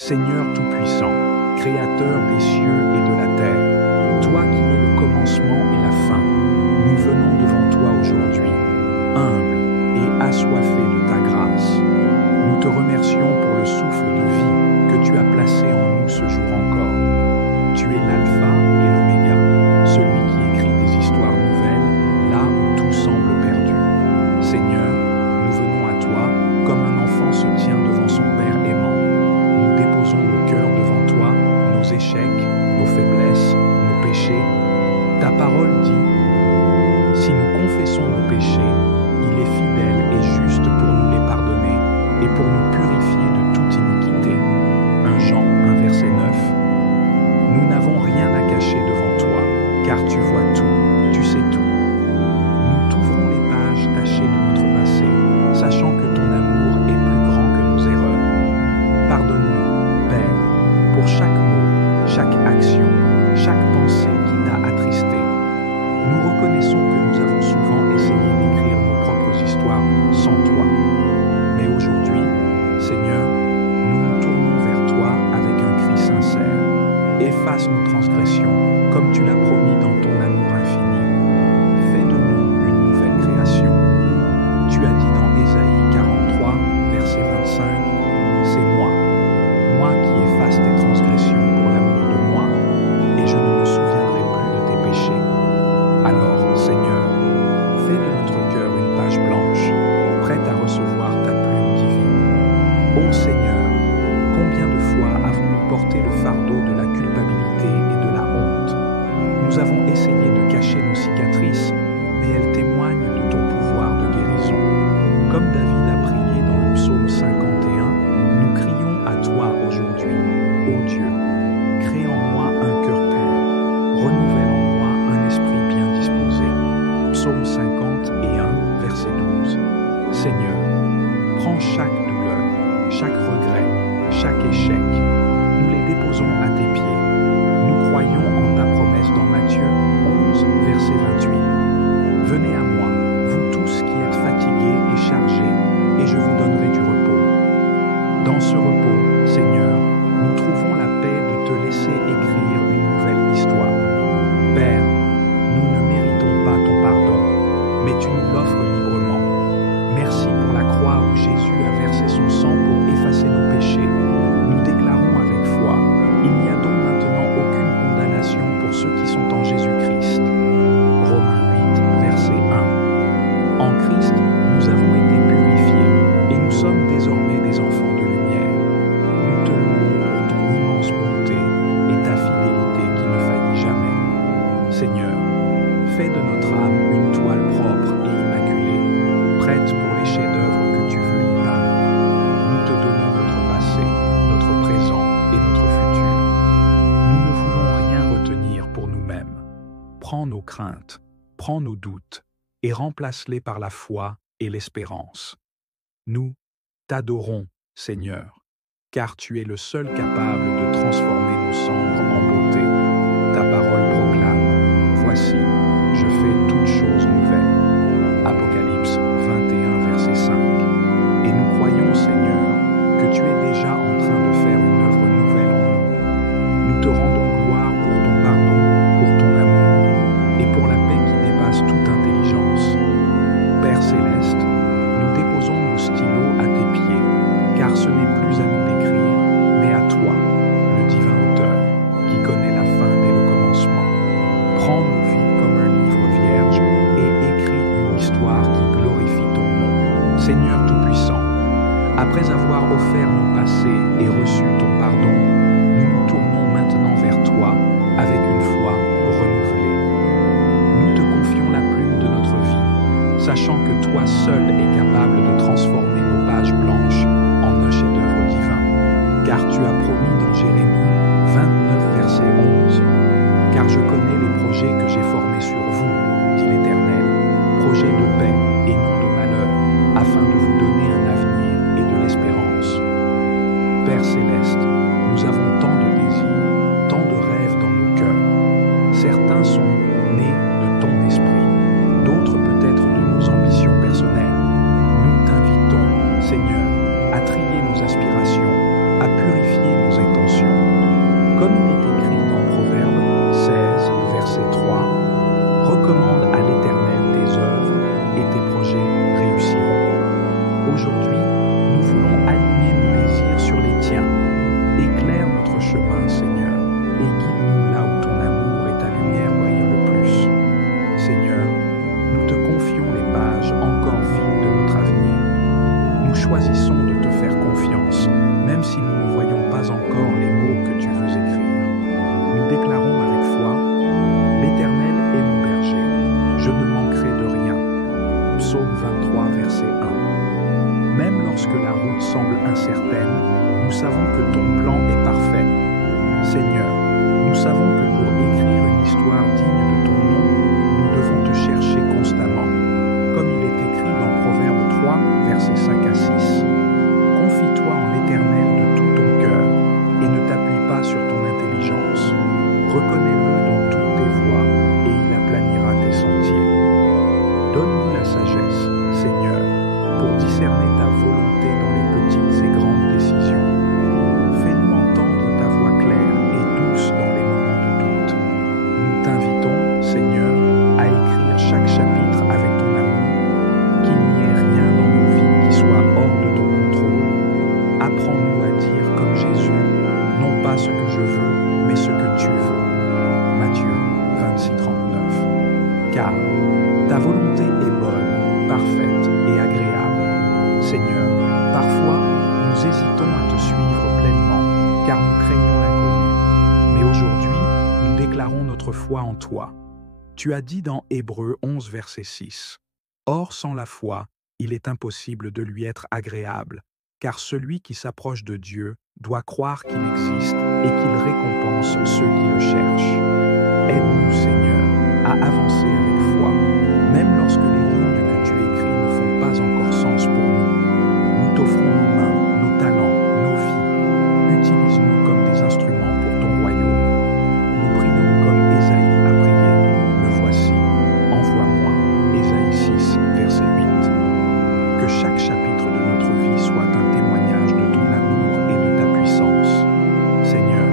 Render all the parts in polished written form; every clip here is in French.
Seigneur Tout-Puissant, Créateur des cieux et de la terre, toi qui es le commencement et la fin, nous venons devant toi aujourd'hui, humbles et assoiffés de ta grâce. Nous te remercions pour le souffle de vie que tu as placé en nous ce jour encore. Tu es l'alpha et l'oméga, celui qui écrit des histoires nouvelles là où tout semble perdu. Seigneur, nous venons à toi comme un enfant se tient devant son Père aimant. Nous déposons nos cœurs devant toi, nos échecs, nos faiblesses, nos péchés. Ta parole dit, si nous confessons nos péchés, il est fidèle et juste pour nous les pardonner et pour nous purifier de toute iniquité. 1 Jean 1 verset 9. Nous n'avons rien à cacher devant toi, car tu vois tout, tu sais tout. Nous t'ouvrons les pages tachées de notre passé, sachant que ton amour est plus grand que nos erreurs. Pardonne-nous, Père, pour chaque mot, chaque action, chaque pensée qui t'a attristé. Nous reconnaissons que nous avons souvent essayé d'écrire nos propres histoires sans toi. Mais aujourd'hui, Seigneur, nous nous tournons vers toi avec un cri sincère. Efface nos transgressions, comme tu l'as promis dans ton amour infini. Fais de nous une nouvelle création. Tu as dit dans Ésaïe 43, verset 25, c'est moi qui efface tes transgressions pour l'amour de moi, et je ne me souviendrai plus de tes péchés. Alors, Seigneur, fais de notre cœur une page blanche, prête à recevoir ta plume divine. Ô Seigneur, combien de fois avons-nous porté le fardeau de la culpabilité et de la honte? Nous avons essayé de cacher nos cicatrices, mais elles témoignent de ton pouvoir de guérison. Comme David a prié dans le psaume 51, nous crions à toi aujourd'hui. Ô Dieu, crée en moi un cœur pur, renouvelle en moi un esprit bien disposé. Psaume 51, verset 12. Seigneur, prends chaque douleur, chaque regret, chaque échec, nous les déposons à tes pieds. Nous croyons en ta promesse dans Matthieu 11, verset 28. Venez à moi, vous tous qui êtes fatigués et chargés, et je vous donnerai du repos. Dans ce repos, Seigneur, nous trouvons la paix de te laisser écrire une nouvelle histoire. Père, nous ne méritons pas ton pardon, mais tu nous l'offres librement. Merci pour la croix où Jésus a versé son sang pour effacer nos péchés. Nous déclarons avec foi, il n'y a donc maintenant aucune condamnation pour ceux qui sont en Jésus-Christ. Romains 8, verset 1. En Christ, nous avons été purifiés et nous sommes désormais des enfants de lumière. Nous te louons pour ton immense bonté et ta fidélité qui ne faillit jamais. Seigneur, fais de notre âme une toile propre et immaculée, prête pour les chefs-d'œuvre que tu veux y peindre. Nous te donnons notre passé, notre présent et notre futur. Nous ne voulons rien retenir pour nous-mêmes. Prends nos craintes, prends nos doutes et remplace-les par la foi et l'espérance. Nous t'adorons, Seigneur, car tu es le seul capable de transformer nos cendres en beauté. Ta parole proclame, voici, je fais toutes choses nouvelles. Apocalypse 21, verset 5. Et nous croyons, Seigneur, que tu es déjà en train de faire une œuvre nouvelle en nous. Nous te rendons gloire pour ton pardon, pour ton amour et pour la paix qui dépasse toute intelligence. Père céleste, nous déposons nos stylos à tes pieds, car ce n'est plus à nous d'écrire, mais à toi, le divin auteur, qui connaît la fin dès le commencement. Prends nos vies comme un livre vierge et écris une histoire qui glorifie ton nom. Seigneur Tout-Puissant, après avoir offert nos passés et reçu ton pardon, nous nous tournons maintenant vers toi avec une foi renouvelée. Nous te confions la plume de notre vie, sachant que toi seul es capable de transformer nos pages blanches en un chef-d'œuvre divin. Car tu as promis dans Jérémie 29, verset 11, « Car je connais les projets que j'ai formés sur vous, dit l'Éternel, projets de paix et non de malheur, afin de vous donner un avenir et de l'espérance. » Père céleste, nous avons tant de désirs, tant de rêves dans nos cœurs. Certains sont nés de ton esprit, d'autres peut-être de nos ambitions personnelles. Nous t'invitons, Seigneur, à trier nos aspirations, à purifier nos Comme il est écrit dans Proverbe 16, verset 3, « Recommande à l'Éternel tes œuvres et tes projets réussiront. » Aujourd'hui, nous voulons aligner nos désirs sur les tiens. Éclaire notre chemin, Seigneur, et guide-nous là où ton amour et ta lumière brillent le plus. Seigneur, nous te confions les pages encore vides de notre avenir. Nous choisissons de te faire confiance, même si nous ne voyons pas encore les mots que tu veux écrire. Nous déclarons avec foi, « L'Éternel est mon berger, je ne manquerai de rien. » Psaume 23, verset 1. Même lorsque la route semble incertaine, nous savons que ton plan est parfait. Seigneur, nous savons que pour écrire une histoire digne de ton nom, nous devons te chercher constamment, comme il est écrit dans Proverbe 3, versets 5 à 6. Confie-toi en l'Éternel de tout ton cœur et ne t'appuie pas sur ton intelligence. Reconnais-le dans toutes tes voies et il aplanira tes sentiers. Donne-nous la sagesse, Seigneur, pour discerner ta volonté dans les petites et grandes décisions. Fais-nous entendre ta voix claire et douce dans les moments de doute. Nous t'invitons, Seigneur, à écrire chaque chapitre avec ton amour, qu'il n'y ait rien dans nos vies qui soit hors de ton contrôle. Apprends-nous à dire comme Jésus, non pas ce que je veux, mais ce que tu veux. Matthieu 26, 39. Car ta volonté est bonne, parfaite et agréable. Seigneur, parfois, nous hésitons à te suivre pleinement, car nous craignons l'inconnu. Mais aujourd'hui, nous déclarons notre foi en toi. Tu as dit dans Hébreux 11, verset 6, « Or, sans la foi, il est impossible de lui être agréable, car celui qui s'approche de Dieu doit croire qu'il existe et qu'il récompense ceux qui le cherchent. » Aide-nous, Seigneur, à avancer avec foi, même lorsque les lignes que tu écris ne font pas encore sens pour nous. Nous t'offrons nos mains, nos talents, nos vies. Utilise-nous comme des instruments pour ton royaume. Nous prions comme Ésaïe a prié. Me voici, envoie-moi. Ésaïe 6, verset 8. Que chaque chapitre de notre vie soit un témoignage de ton amour et de ta puissance. Seigneur,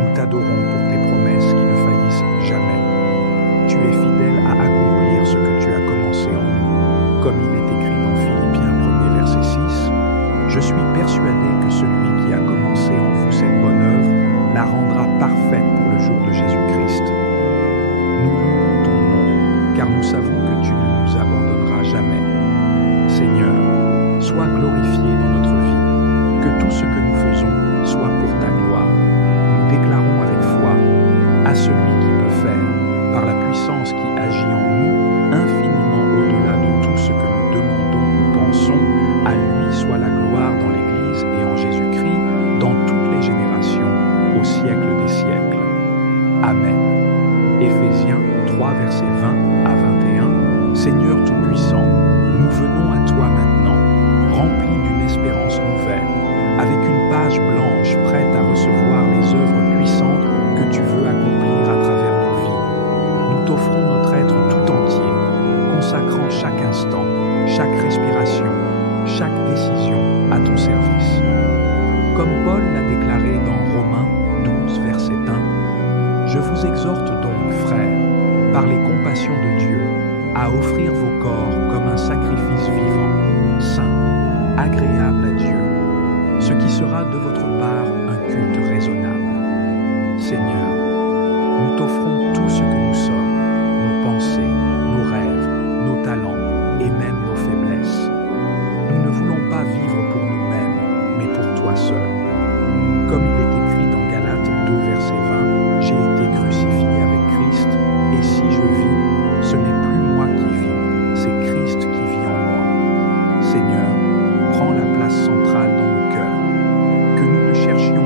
nous t'adorons pour tes promesses qui ne faillissent jamais. Tu es fidèle à accomplir ce que tu as commencé en nous. Comme il est écrit dans Philippiens 1er verset 6, « Je suis persuadé que celui qui a commencé en vous cette bonne œuvre la rendra parfaite pour le jour de Jésus-Christ. » Nous louons ton nom, car nous savons que tu ne nous abandonneras jamais. Seigneur, sois glorifié dans notre vie, que tout ce que nous faisons soit pour ta gloire. Nous déclarons avec foi à celui qui peut faire, par la puissance qui agit en nous, infiniment au-delà de tout ce que nous demandons ou pensons, à lui soit la gloire dans l'Église et en Jésus-Christ, dans toutes les générations, au siècle des siècles. Amen. Éphésiens 3, versets 20 à 21. Seigneur Tout-Puissant, nous venons à toi maintenant, remplis d'une espérance nouvelle, avec une page blanche prête à recevoir les œuvres puissantes que tu veux accomplir à travers nos vies. Nous t'offrons notre être tout entier, consacrant chaque instant, chaque respiration, chaque décision à ton service. Comme Paul l'a déclaré dans Romains 12, verset 1, « Je vous exhorte donc, frères, par les compassions de Dieu, à offrir vos corps comme un sacrifice vivant, saint, agréable à Dieu, ce qui sera de votre part un culte raisonnable. » Seigneur, nous t'offrons tout ce que nous sommes, nos pensées, nos rêves, nos talents et même nos faiblesses. Nous ne voulons pas vivre pour nous-mêmes, mais pour toi seul. Comme il est écrit dans Galates 2, verset 20, « J'ai été crucifié avec Christ, et si je vis, ce n'est plus moi qui vis, c'est Christ qui vit en moi. » Seigneur, prends la place centrale dans nos cœurs, que nous ne cherchions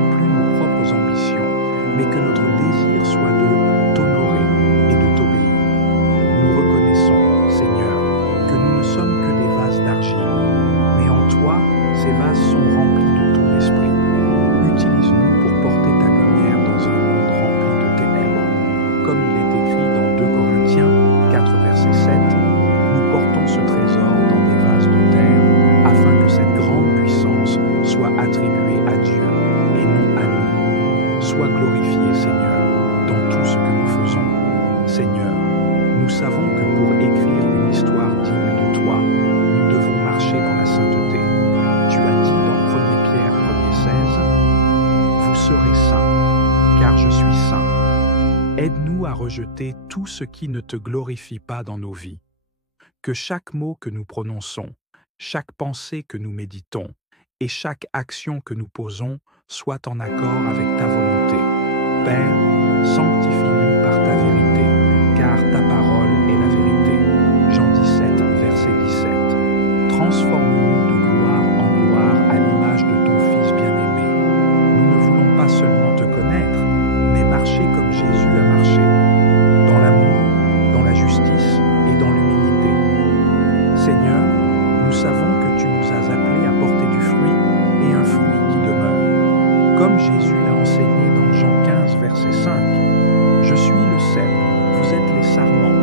Sois glorifié, Seigneur, dans tout ce que nous faisons. Seigneur, nous savons que pour écrire une histoire digne de toi, nous devons marcher dans la sainteté. Tu as dit dans 1 Pierre 1,16 « Vous serez saints, car je suis saint. » Aide-nous à rejeter tout ce qui ne te glorifie pas dans nos vies. Que chaque mot que nous prononçons, chaque pensée que nous méditons et chaque action que nous posons soit en accord avec ta volonté. Père, sanctifie-nous par ta vérité, car ta parole est la vérité. Jean 17, verset 17. Transforme-nous de gloire en gloire à l'image de ton Fils bien-aimé. Nous ne voulons pas seulement te connaître, mais marcher comme Jésus a marché, dans l'amour, dans la justice et dans l'humilité. Seigneur, nous savons que tu nous as appelés à porter du fruit et un fruit qui demeure. Comme Jésus l'a enseigné dans Jean 15, verset 5, « Je suis le cep, vous êtes les sarments.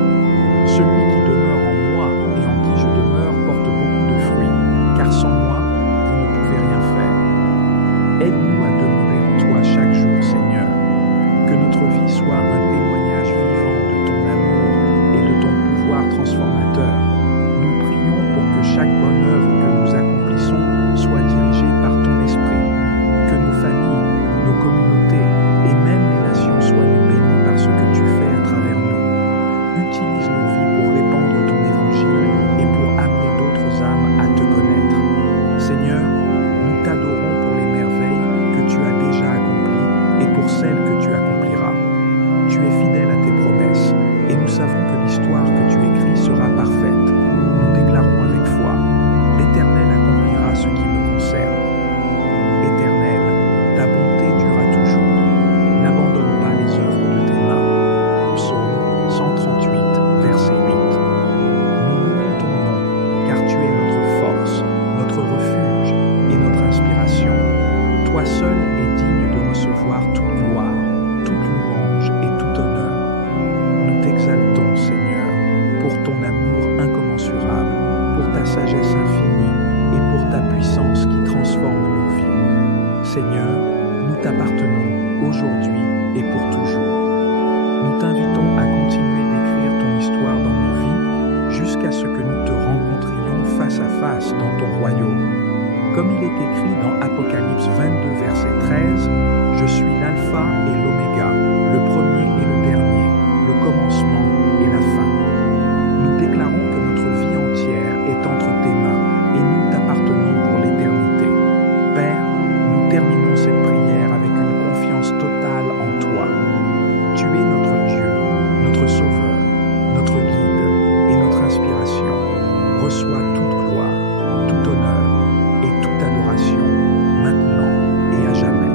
Celui qui demeure en moi et en qui je demeure porte beaucoup de fruits, car sans moi, vous ne pouvez rien faire. » Aide-nous à demeurer en toi chaque jour, Seigneur. Que notre vie soit un témoignage vivant de ton amour et de ton pouvoir transformateur. Nous prions pour que chaque bonne œuvre que nous accomplissons soit dirigée par ton esprit. Que nos familles, nos communautés et même les nations soient bénies par ce que tu fais à travers nous. Utilise nos vies pour répandre ton évangile et pour amener d'autres âmes à te connaître. Seigneur, nous t'adorons pour les merveilles que tu as déjà accomplies et pour celles que tu accompliras. Tu es fidèle à tes promesses et nous savons que l'histoire que tu écris sera parfaite. Nous déclarons avec foi, l'Éternel accomplira ce qui me concerne. Éternel, ta bonté durera toujours. N'abandonne pas les œuvres de tes mains. Psaume 138, verset 8. Nous louons ton nom, car tu es notre force, notre refuge et notre inspiration. Toi seul es digne de recevoir toute gloire, toute louange et tout honneur. Nous t'exaltons, Seigneur, pour ton amour incommensurable, pour ta sagesse infinie et pour ta puissance qui transforme nos vies. Seigneur, nous t'appartenons aujourd'hui et pour toujours. Nous t'invitons à continuer d'écrire ton histoire dans nos vies jusqu'à ce que nous te rencontrions face à face dans ton royaume. Comme il est écrit dans Apocalypse 22, verset 13, « Je suis l'alpha et l'oméga, le premier et le dernier, le commencement et la fin. » Nous déclarons que notre vie entière est entre tes mains et nous t'appartenons pour l'éternité. Père, nous terminons cette prière avec une confiance totale en toi. Tu es notre Dieu, notre Sauveur, notre guide et notre inspiration. Reçois toute gloire, tout honneur et toute adoration, maintenant et à jamais.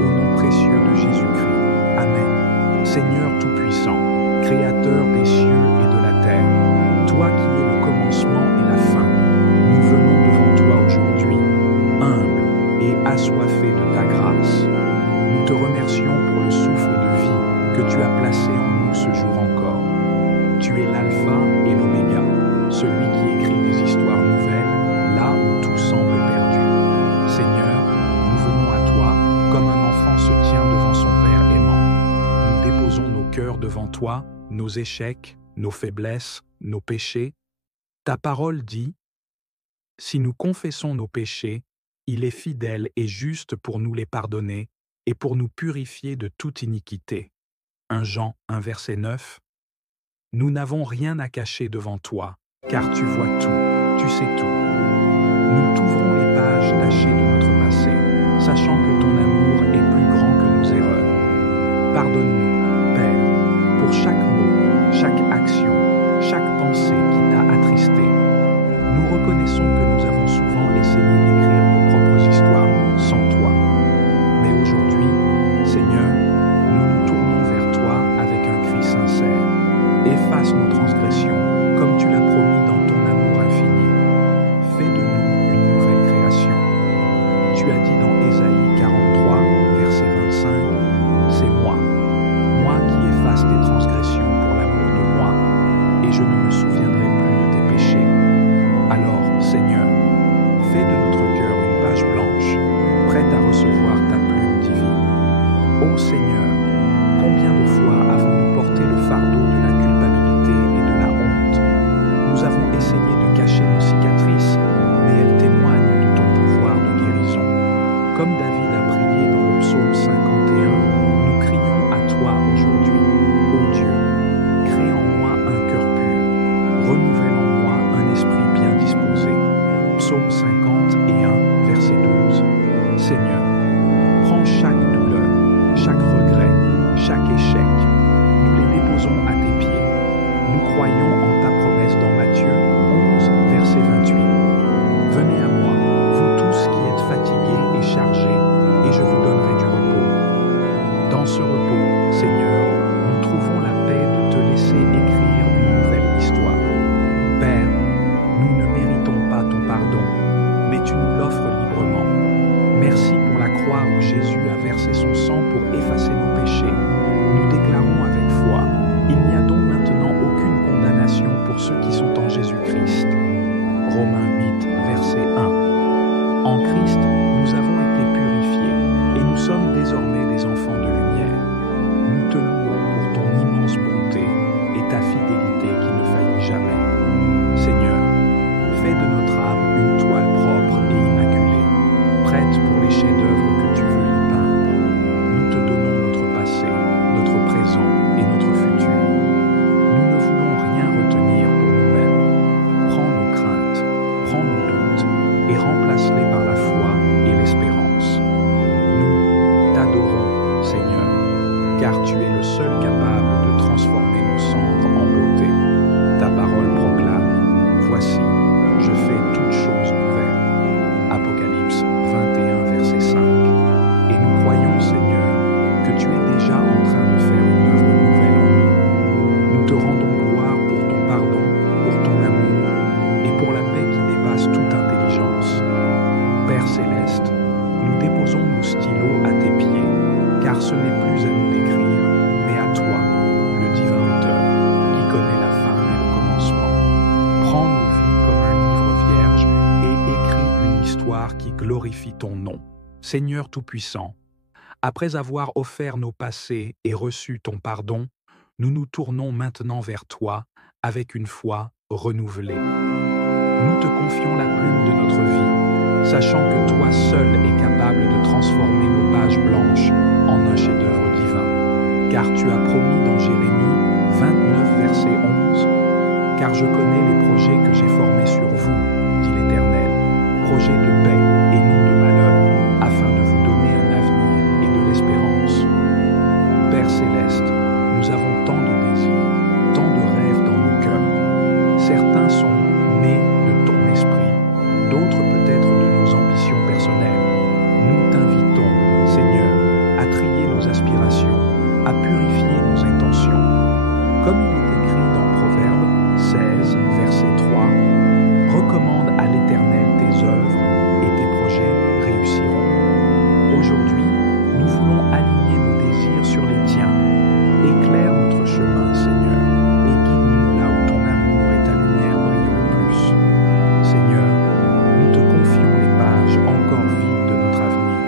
Au nom précieux de Jésus-Christ. Amen. Seigneur Tout-Puissant, Créateur des cieux et de la terre, toi qui es le commencement et la fin, nous venons devant toi aujourd'hui, humbles et assoiffés de ta grâce. Nous te remercions pour le souffle de vie que tu as placé en nous ce jour encore. Tu es l'alpha et l'oméga, celui qui écrit des histoires nouvelles là où tout semble perdu. Seigneur, nous venons à toi comme un enfant se tient devant son Père aimant. Nous déposons nos cœurs devant toi, nos échecs, nos faiblesses, nos péchés. Ta parole dit, « Si nous confessons nos péchés, il est fidèle et juste pour nous les pardonner et pour nous purifier de toute iniquité. » 1 Jean 1, verset 9. Nous n'avons rien à cacher devant toi, car tu vois tout, tu sais tout. Nous t'ouvrons les pages tachées de notre passé, sachant que ton amour est plus grand que nos erreurs. Pardonne-nous, Père, pour chaque mot, chaque action, chaque pensée qui t'a attristé. Nous reconnaissons que nous avons souvent essayé d'écrire nos propres histoires sans toi. Mais aujourd'hui, Seigneur, nous nous tournons vers toi avec un cri sincère. Efface nos transgressions, comme tu l'as promis dans ton amour infini. Fais de nous une nouvelle création. Tu as dit dans Ésaïe glorifie ton nom. Seigneur Tout-Puissant, après avoir offert nos passés et reçu ton pardon, nous nous tournons maintenant vers toi avec une foi renouvelée. Nous te confions la plume de notre vie, sachant que toi seul es capable de transformer nos pages blanches en un chef-d'œuvre divin. Car tu as promis dans Jérémie 29, verset 11, « Car je connais les projets que j'ai formés sur vous, dit l'Éternel, projets de paix et non de malheur, afin de vous donner un avenir et de l'espérance. » Père céleste, nous avons tant de désirs, tant de rêves dans nos cœurs. Certains sont nés de ton esprit, d'autres peut-être de nos ambitions personnelles. Nous t'invitons, Seigneur, à trier nos aspirations, à purifier nos intentions. Comme il est écrit dans Proverbe 16, verset 3, « Recommande à l'Éternel tes œuvres et tes projets réussiront. » Aujourd'hui, nous voulons aligner nos désirs sur les tiens. Éclaire notre chemin, Seigneur, et guide-nous là où ton amour et ta lumière brillent le plus. Seigneur, nous te confions les pages encore vides de notre avenir.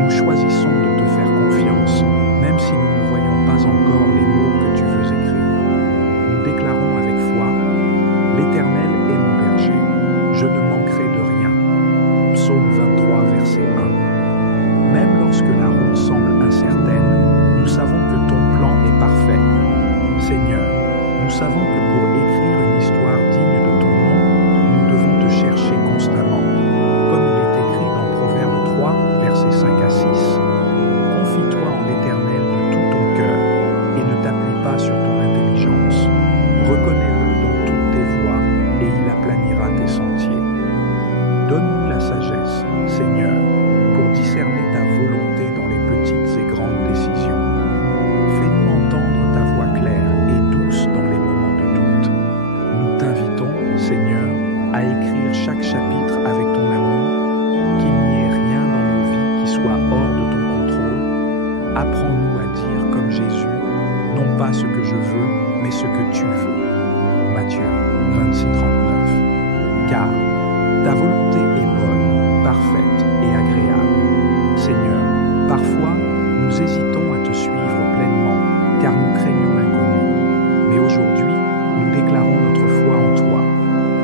Nous choisissons de te faire confiance, même si nous ne voyons pas encore les mots que tu veux écrire. Nous déclarons avec foi, « L'Éternel est mon berger, je ne manquerai de rien. » Psaume 23, verset 1. Même lorsque la route semble incertaine, nous savons que ton plan est parfait. Seigneur, nous savons que pour écrire une histoire digne de ton nom, nous devons te chercher constamment. Comme il est écrit dans Proverbe 3, versets 5 à 6. Confie-toi en l'Éternel de tout ton cœur et ne t'appuie pas sur ton intelligence. Reconnais-le dans toutes tes voies et il aplanira tes sentiers. Donne-nous la sagesse, Seigneur, pour discerner ta volonté dans les petites et grandes décisions. Fais-nous entendre ta voix claire et douce dans les moments de doute. Nous t'invitons, Seigneur, à écrire chaque chapitre avec ton amour, qu'il n'y ait rien dans nos vies qui soit hors de ton contrôle. Apprends-nous à dire comme Jésus, non pas ce que je veux, mais ce que tu veux. Matthieu 26, 39. Car ta volonté est bonne, parfaite et agréable. Seigneur, parfois, nous hésitons à te suivre pleinement, car nous craignons l'inconnu. Mais aujourd'hui, nous déclarons notre foi en toi.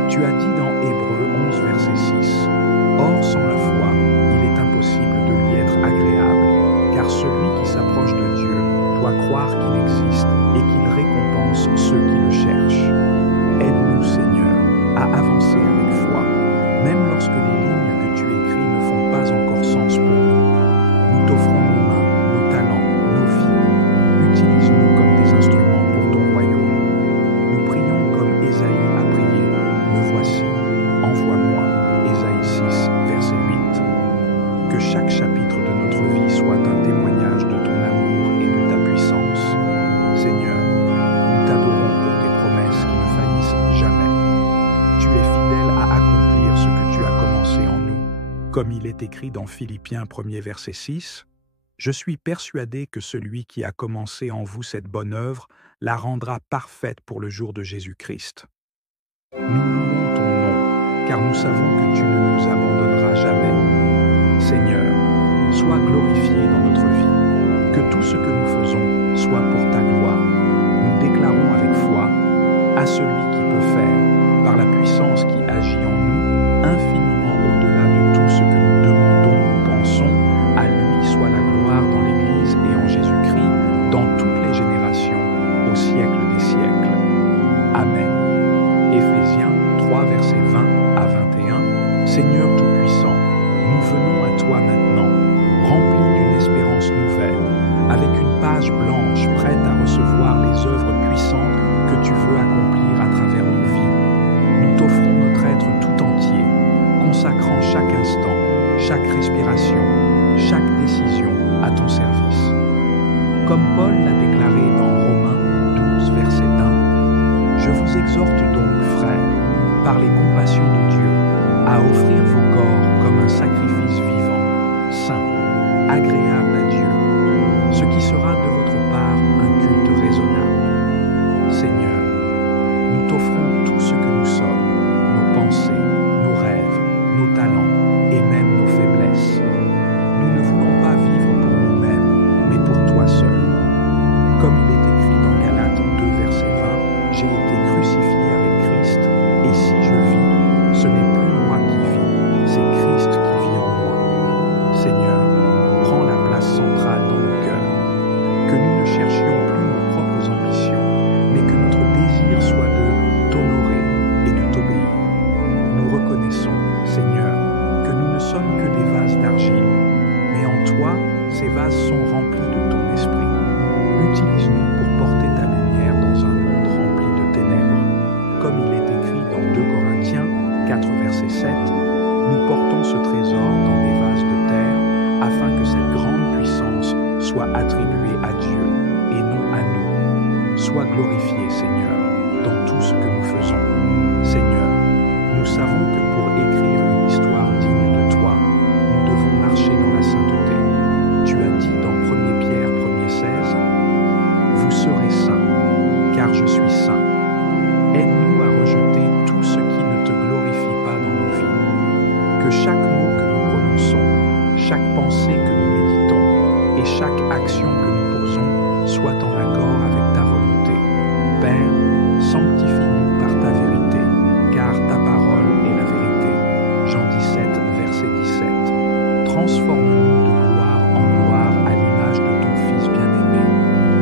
Tu as dit dans Hébreux 11, verset 6, « Or, sans la foi, il est impossible de lui être agréable, car celui qui s'approche de Dieu doit croire qu'il existe et qu'il récompense ceux qui le cherchent. » Aide-nous, Seigneur, à avancer avec foi, même lorsque les lignes que tu écris ne font pas encore sens pour nous. Nous t'offrons nos mains, nos talents, nos vies. Utilise-nous comme des instruments pour ton royaume. Nous prions comme Ésaïe a prié. Me voici, envoie-moi. Ésaïe 6, verset 8. Que chaque chapitre de notre vie soit un témoignage de ton amour et de ta puissance. Seigneur, nous t'adorons pour tes promesses qui ne faillissent jamais. Tu es fidèle à accomplir ce que tu as commencé en nous. Comme il est écrit dans Philippiens 1er verset 6, « Je suis persuadé que celui qui a commencé en vous cette bonne œuvre la rendra parfaite pour le jour de Jésus-Christ. » Nous louons ton nom, car nous savons que tu ne nous abandonneras jamais. Seigneur, sois glorifié dans notre vie, que tout ce que nous faisons soit pour ta gloire. Nous déclarons avec foi, à celui qui peut faire, par la puissance qui agit en nous, infiniment au-delà de tout ce que nous demandons ou pensons, à lui soit la gloire dans l'Église et en Jésus-Christ, dans toutes les générations, au siècle des siècles. Amen. Éphésiens 3, versets 20 à 21. Seigneur Tout-Puissant, nous venons à toi maintenant, remplis d'une espérance nouvelle, avec une page blanche prête à recevoir les œuvres puissantes que tu veux accomplir à travers nos vies. Nous t'offrons notre être tout entier, consacrant chaque instant, chaque respiration, chaque décision à ton service. Comme Paul l'a déclaré dans Romains 12, verset 1, « Je vous exhorte donc, frères, par les compassions de Dieu, à offrir vos corps comme un sacrifice vivant, saint, agréable à Dieu, ce qui sera de votre part un culte raisonnable. Seigneur, nous t'offrons tout ce que nous sommes, nos pensées, nos rêves, nos talents et même nos faiblesses. remplis de ton esprit. Utilise-nous pour porter ta lumière dans un monde rempli de ténèbres. Comme il est écrit dans 2 Corinthiens 4, verset 7, nous portons ce trésor dans des vases de terre afin que cette grande puissance soit attribuée à Dieu et non à nous. Sois glorifié, Seigneur, dans tout ce que nous faisons. Seigneur, nous savons que pour écrire une histoire digne de toi, nous devons marcher dans la sainteté. Tu as dit dans 1 Pierre 1,16, « Vous serez saints, car je suis saint. » Aide-nous à rejeter tout ce qui ne te glorifie pas dans nos vies. Que chaque mot que nous prononçons, chaque pensée que nous méditons et chaque action que nous posons soit en accord avec ta volonté. Père, sanctifie-nous par ta vérité, car ta parole est la vérité. Jean 17, verset 17. Transforme-nous de gloire en gloire à l'image de ton Fils bien-aimé.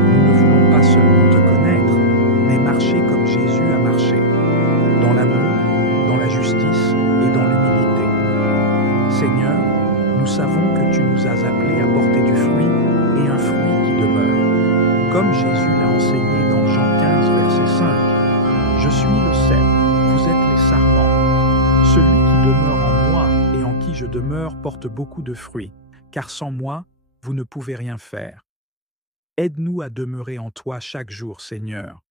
Nous ne voulons pas seulement te connaître, mais marcher comme Jésus a marché, dans l'amour, dans la justice et dans l'humilité. Seigneur, nous savons que tu nous as appelés à porter du fruit et un fruit qui demeure. Comme Jésus l'a enseigné dans Jean 15, verset 5, « Je suis le cep, vous êtes les sarments. Celui qui demeure en moi et en qui je demeure porte beaucoup de fruits, car sans moi, vous ne pouvez rien faire. » Aide-nous à demeurer en toi chaque jour, Seigneur.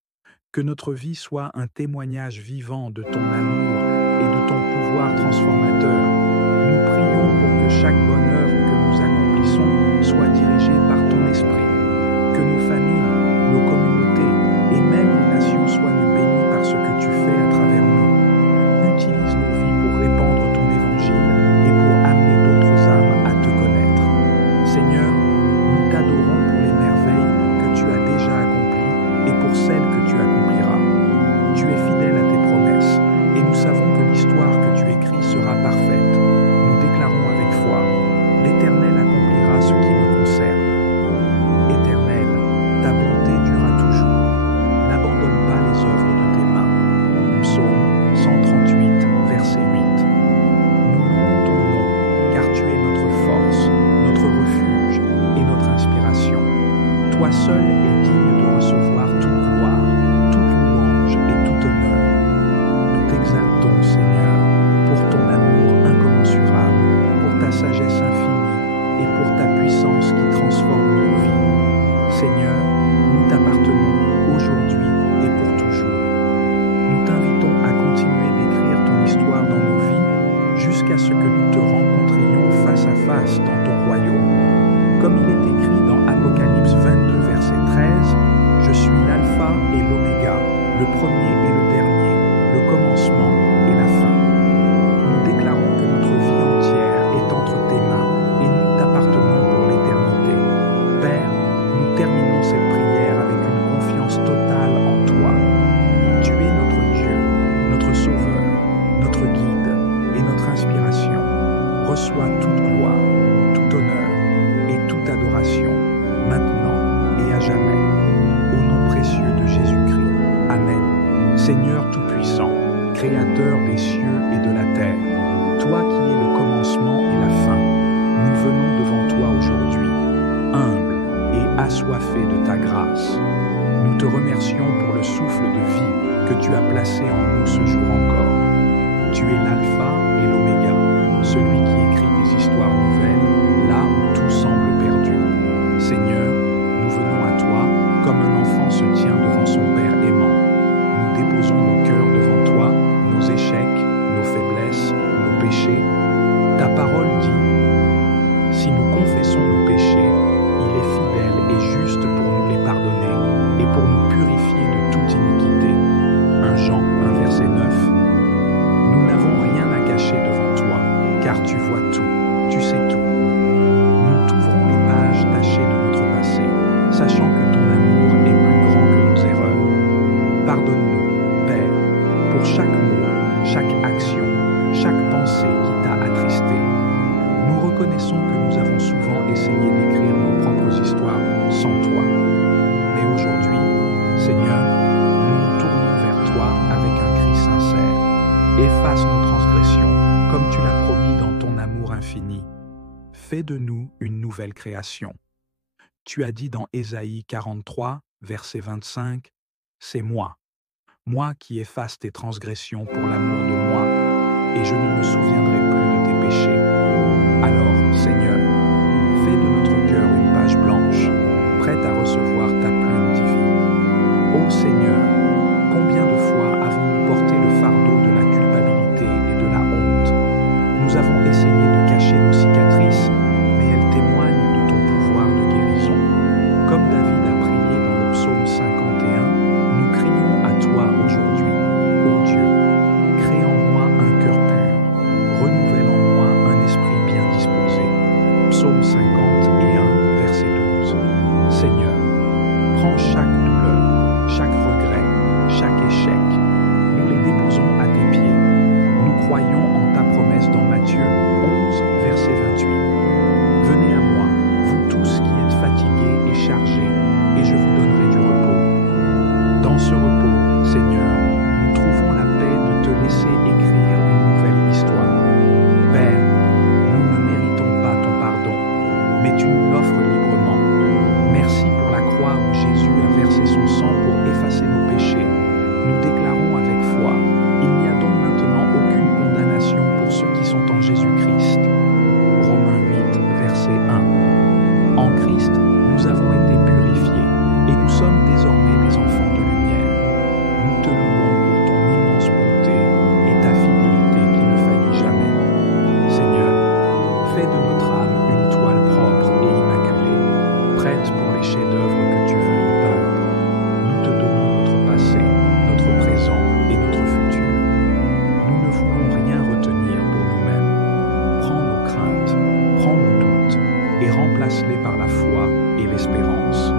Que notre vie soit un témoignage vivant de ton amour et de ton pouvoir transformateur. Nous prions pour que chaque bonne œuvre que nous accomplissons soit dirigée par ton esprit. Que nos familles, nos communautés et même les nations soient bénies par ce que tu fais à travers nous. Utilise nos vies pour répandre ton évangile et pour amener d'autres âmes à te connaître. Seigneur, nous t'adorons pour les merveilles que tu as déjà accomplies et pour celles que tu accompliras. Tu es fidèle à tes promesses et nous savons que l'histoire que tu écris sera parfaite. Nous déclarons avec foi, l'Éternel accomplira ce qui me concerne. Éternel, ta bonté durera toujours. N'abandonne pas les œuvres de tes mains. Psaume 138, verset 8. Nous louons ton nom, car tu es notre force, notre refuge et notre inspiration. Toi seul es digne de recevoir toute gloire, toute louange et tout honneur. Nous t'exaltons, Seigneur, pour ton amour incommensurable, pour ta sagesse infinie et pour ta puissance qui transforme nos vies. Seigneur, nous t'appartenons aujourd'hui et pour toujours. Nous t'invitons à continuer d'écrire ton histoire dans nos vies jusqu'à ce que nous te rencontrions face à face dans ton royaume. Comme il est écrit dans Apocalypse 22, verset 13, « Je suis l'alpha et l'oméga, le premier et le dernier, le commencement et la fin. » Nous déclarons que notre vie entière est entre tes mains et nous t'appartenons pour l'éternité. Père, nous terminons cette prière avec une confiance totale en toi. Tu es notre Dieu, notre Sauveur, notre guide et notre inspiration. Reçois toute gloire, tout honneur et toute adoration, maintenant et à jamais. Au nom précieux de Jésus-Christ. Amen. Seigneur Tout-Puissant, Créateur des cieux et de la terre, toi qui es le commencement et la fin, nous venons devant toi aujourd'hui, humbles et assoiffés de ta grâce. Nous te remercions pour le souffle de vie que tu as placé en nous ce jour encore. Tu es l'alpha et l'oméga, celui qui écrit des histoires nouvelles là où tout semble perdu. Seigneur, nous venons à toi comme un enfant se tient devant son Père aimant. Nous déposons nos cœurs devant toi, nos échecs, nos faiblesses, nos péchés. Ta parole dit, si nous confessons nos péchés, il est fidèle et juste pour nous les pardonner et pour nous purifier de toute iniquité. 1 Jean 1, verset 9. Nous n'avons rien à cacher devant toi, car tu vois tout, tu sais tout. Nous t'ouvrons les pages tachées de notre passé, sachant que ton amour est plus grand que nos erreurs. Pardonne-nous, Père, pour chaque mot, chaque action, chaque pensée qui t'a attristé. Nous reconnaissons que nous avons souvent essayé d'écrire nos propres histoires sans toi. Mais aujourd'hui, Seigneur, nous nous tournons vers toi avec un cri sincère. Efface nos transgressions, comme tu l'as promis dans ton amour infini. Fais de nous une nouvelle création. Tu as dit dans Ésaïe 43, verset 25, « C'est moi qui efface tes transgressions pour l'amour de moi, et je ne me souviendrai plus de tes péchés. » Alors, Seigneur, fais de notre cœur une page blanche, prête à recevoir ta plume divine. Ô Seigneur, combien de fois avons-nous porté le fardeau de la culpabilité et de la honte? Nous avons essayé de cacher nos cicatrices, mais elles témoignent de ton pouvoir de guérison. Comme David a prié dans le psaume 51, nous crions à toi aujourd'hui. Ô Dieu, crée en moi un cœur pur, renouvelle en moi un esprit bien disposé. Psaume 51, verset 12. Seigneur, prends chaque douleur, chaque regret, chaque échec. Nous les déposons à tes pieds. Nous croyons en ta promesse dans Matthieu 11, verset 28. Venez à moi, vous tous qui êtes fatigués et chargés, et je vous donnerai du repos. Dans ce repos, Seigneur, nous trouvons la paix de te laisser écrire une nouvelle histoire. Père, nous ne méritons pas ton pardon, mais tu nous l'offres librement. Merci pour la croix où Jésus a versé son sang pour effacer nos péchés. Nous déclarons avec foi, il n'y a donc maintenant aucune condamnation pour ceux qui sont en Jésus-Christ. Romains 8, verset 1. En Christ, nous avons été purifiés et nous sommes désormais des enfants de lumière. Nous te louons pour ton immense bonté et ta fidélité qui ne faillit jamais. Seigneur, fais de notre âme une toile propre et immaculée, prête pour les chefs-d'œuvre que tu veux y peindre. Nous te donnons notre passé, notre présent et notre futur. Nous ne voulons rien retenir pour nous-mêmes. Prends nos craintes, prends nos doutes et remplace-les par la foi et l'espérance.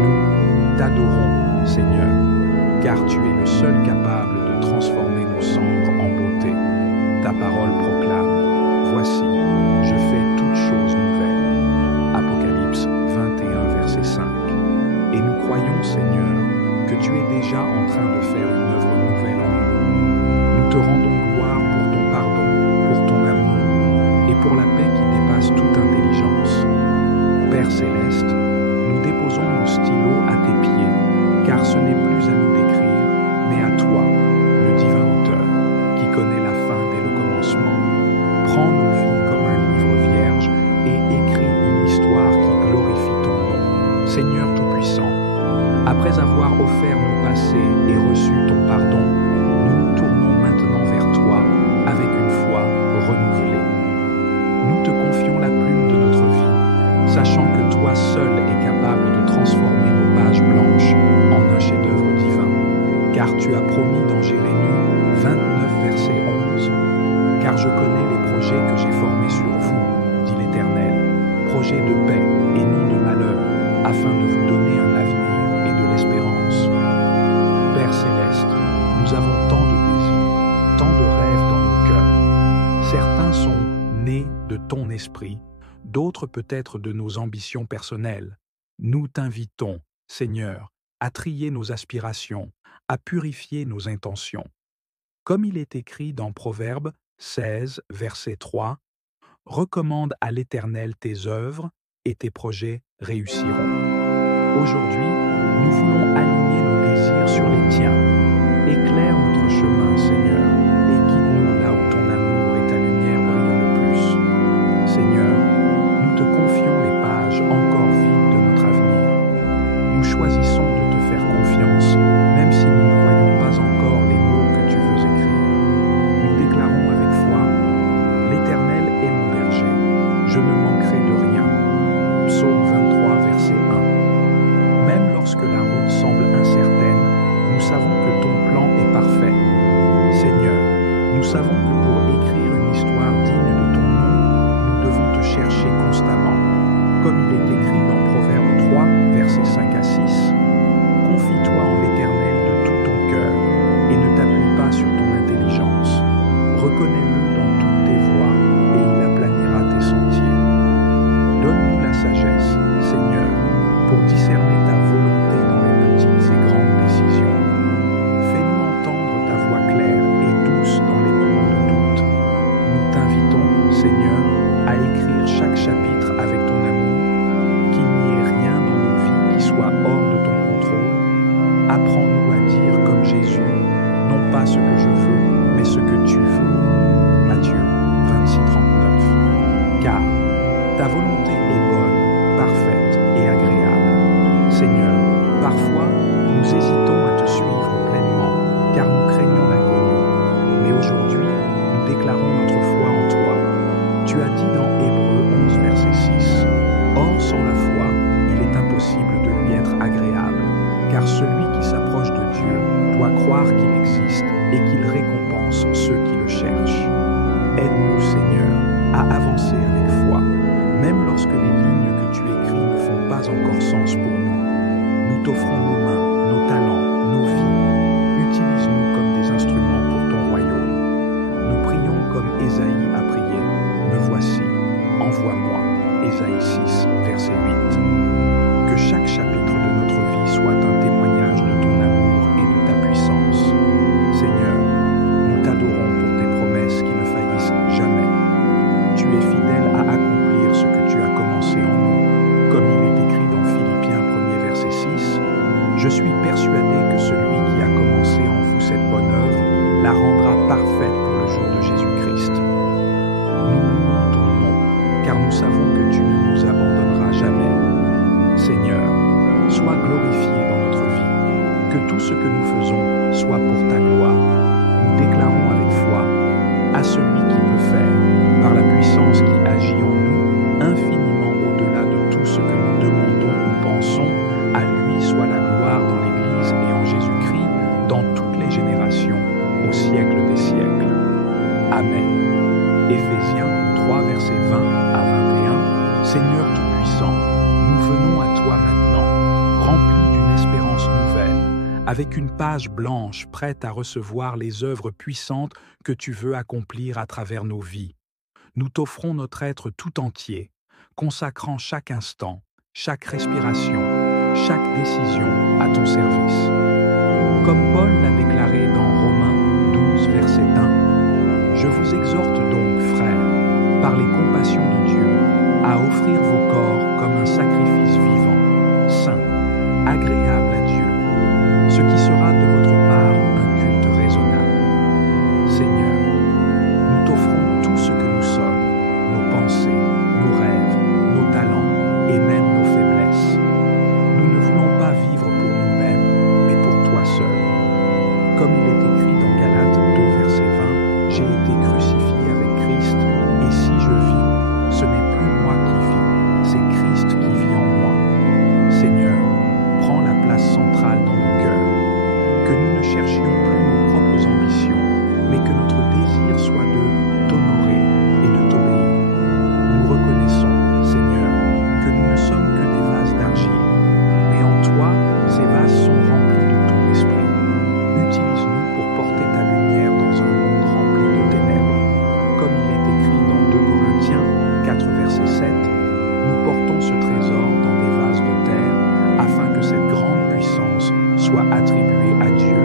Nous t'adorons, Seigneur, car tu es le seul capable de transformer nos cendres en beauté. Ta parole proclame, « Voici, je fais toutes choses nouvelles. » Apocalypse 21, verset 5. Et nous croyons, Seigneur, que tu es déjà en train de faire une œuvre nouvelle en nous. Nous te rendons gloire pour ton pardon, pour ton amour et pour la paix qui dépasse toute intelligence. Père céleste, nous déposons nos stylos à tes pieds, car ce n'est plus à nous d'écrire, mais à toi, le divin auteur, qui connaît la fin dès le commencement. Prends nos vies comme un livre vierge et écris une histoire qui glorifie ton nom. Seigneur Tout-Puissant, après avoir offert nos passés et reçu ton pardon, nous nous tournons maintenant vers toi avec une foi renouvelée. Nous te confions la plume de notre vie, sachant que toi seul es capable de transformer nos pages blanches en un chef-d'œuvre divin. Car tu as promis dans Jérémie 29, verset 11, « Car je connais les projets que j'ai formés sur vous, dit l'Éternel, projets de paix et non de malheur, afin de vous donner un avenir et de l'espérance. » Père céleste, nous avons tant de désirs, tant de rêves dans nos cœurs. Certains sont nés de ton esprit, d'autres peut-être de nos ambitions personnelles. Nous t'invitons, Seigneur, à trier nos aspirations, à purifier nos intentions. Comme il est écrit dans Proverbes 16, verset 3, « Recommande à l'Éternel tes œuvres et tes projets réussiront. » Aujourd'hui, nous voulons aligner nos désirs sur les tiens. Éclaire notre chemin, Seigneur, et guide-nous là où ton amour et ta lumière brillent le plus. Seigneur, nous te confions les pages encore vides de notre avenir. Nous choisissons de te faire confiance, même si nous ne voyons pas encore les mots que tu veux écrire. Nous déclarons avec foi, « L'Éternel est mon berger, je ne manquerai de rien. » Psaume 23, verset 1. Même lorsque la route semble incertaine, nous savons que ton plan est parfait. Seigneur, nous savons que pour écrire une histoire digne de ton nom, nous devons te chercher constamment. Comme il est écrit dans Proverbe 3, versets 5 à 6, Seigneur, parfois, nous hésitons à te suivre pleinement, car nous craignons l'inconnu. Mais aujourd'hui, nous déclarons notre foi en toi. Tu as dit dans Hébreux 11, verset 6, « Or, sans la foi, il est impossible de lui être agréable, car celui qui s'approche de Dieu doit croire qu'il existe et qu'il récompense ceux qui le cherchent. » Aide-nous, Seigneur, à avancer avec foi, même lorsque les lignes que tu écris ne font pas encore sens pour nous. Nous t'offrons nos mains, nos talents, nos vies. Utilise-nous comme des instruments pour ton royaume. Nous prions comme Ésaïe a prié. Me voici, envoie-moi. Ésaïe 6, verset 8. Que chaque chapitre de notre vie soit un témoignage de ton amour et de ta puissance. Seigneur, nous t'adorons pour tes promesses qui ne faillissent jamais. Tu es fidèle à accomplir ce que tu as commencé en nous, comme il est écrit dans Philippiens 1er verset 6. Je suis persuadé que celui qui a commencé en vous cette bonne œuvre la rendra parfaite pour le jour de Jésus-Christ. Nous louons ton nom, car nous savons que tu ne nous abandonneras jamais. Seigneur, sois glorifié dans notre vie, que tout ce que nous faisons soit pour ta gloire. Nous déclarons avec foi à celui qui peut faire, par la puissance qui agit en nous, infiniment au-delà de tout ce que nous demandons ou pensons, à lui soit la gloire dans l'Église et en Jésus-Christ, dans toutes les générations, au siècle des siècles. Amen. Éphésiens 3, versets 20 à 21. Seigneur Tout-Puissant, nous venons à toi maintenant, remplis d'une espérance nouvelle, avec une page blanche prête à recevoir les œuvres puissantes que tu veux accomplir à travers nos vies. Nous t'offrons notre être tout entier, consacrant chaque instant, chaque respiration, chaque décision à ton service. Comme Paul l'a déclaré dans Romains 12, verset 1, « Je vous exhorte donc, frères, par les compassions de Dieu, à offrir vos corps comme un sacrifice vivant, saint, agréable à Dieu, ce qui sera de votre part un culte raisonnable. Seigneur, nous t'offrons tout ce que nous sommes, nos pensées, nos rêves, nos talents et même nos faiblesses. Nous ne voulons pas vivre pour nous-mêmes, mais pour toi seul. Comme il est écrit dans Galates 2, verset 20, « J'ai été crucifié avec Christ, et si je vis, ce n'est plus moi qui vis, c'est Christ qui vit en moi. Seigneur, prends la place centrale dans nos cœurs, que nous ne cherchions plus nos propres ambitions, mais que notre désir soit de t'honorer et de t'obéir. Nous reconnaissons, Seigneur, que nous ne sommes que des vases d'argile, mais en toi, ces vases sont remplis de ton esprit. Utilise-nous pour porter ta lumière dans un monde rempli de ténèbres. Comme il est écrit dans 2 Corinthiens 4, verset 7, nous portons ce trésor dans des vases de terre, afin que cette grande puissance soit attribuée à Dieu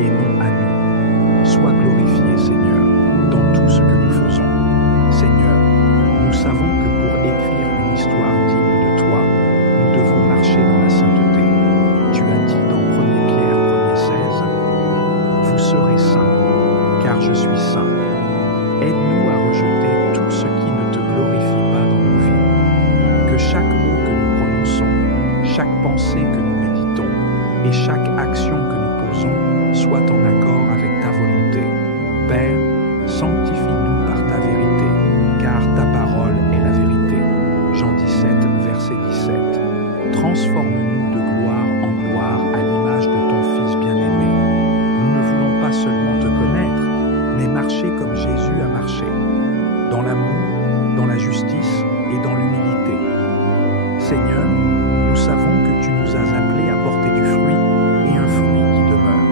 et non à nous. Sois glorifié, Seigneur, dans tout ce que nous faisons. Seigneur, nous savons que pour écrire une histoire digne de toi, nous devons marcher dans la sainteté. Tu as dit dans 1 Pierre 1er 16, « Vous serez saints, car je suis saint. » Aide-nous à rejeter tout ce qui ne te glorifie pas dans nos vies. Que chaque mot que nous prononçons, chaque pensée que nous méditons et chaque action que nous posons soit en accord avec ta volonté. Père, sanctifie-nous par ta vérité, car ta parole est la vérité. Jean 17, verset 17. Transforme-nous de gloire en gloire à l'image de ton Fils bien-aimé. Nous ne voulons pas seulement te connaître, mais marcher comme Jésus a marché, dans l'amour, dans la justice et dans l'humilité. Seigneur, nous savons que tu nous as appelés à porter du fruit et un fruit qui demeure.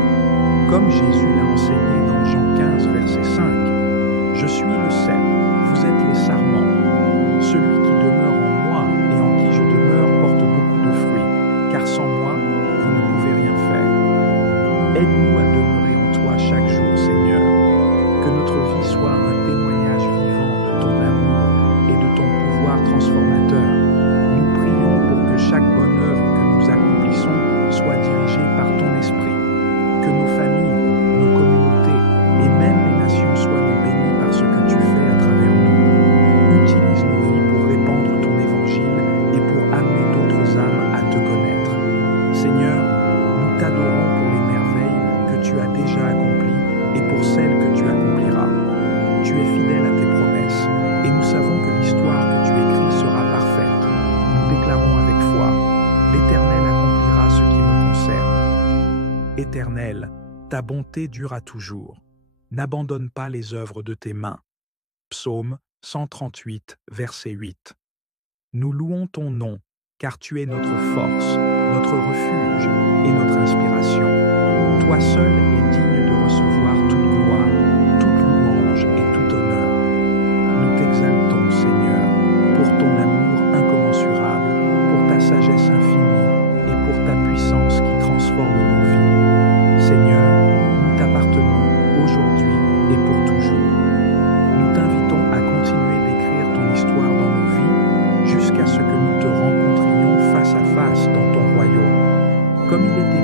Comme Jésus l'a enseigné dans Jean 15, verset 5, « Je suis le cep, vous êtes les sarments. Celui qui demeure en moi et en qui je demeure porte beaucoup de fruits, Éternel, ta bonté dure à toujours. N'abandonne pas les œuvres de tes mains. Psaume 138, verset 8. Nous louons ton nom, car tu es notre force, notre refuge et notre inspiration. Toi seul es digne de recevoir toute gloire, toute louange et tout honneur. Nous t'exaltons, Seigneur, pour ton amour incommensurable, pour ta sagesse infinie et pour ta puissance qui transforme nos vies. Seigneur, nous t'appartenons aujourd'hui et pour toujours. Nous t'invitons à continuer d'écrire ton histoire dans nos vies jusqu'à ce que nous te rencontrions face à face dans ton royaume. Comme il est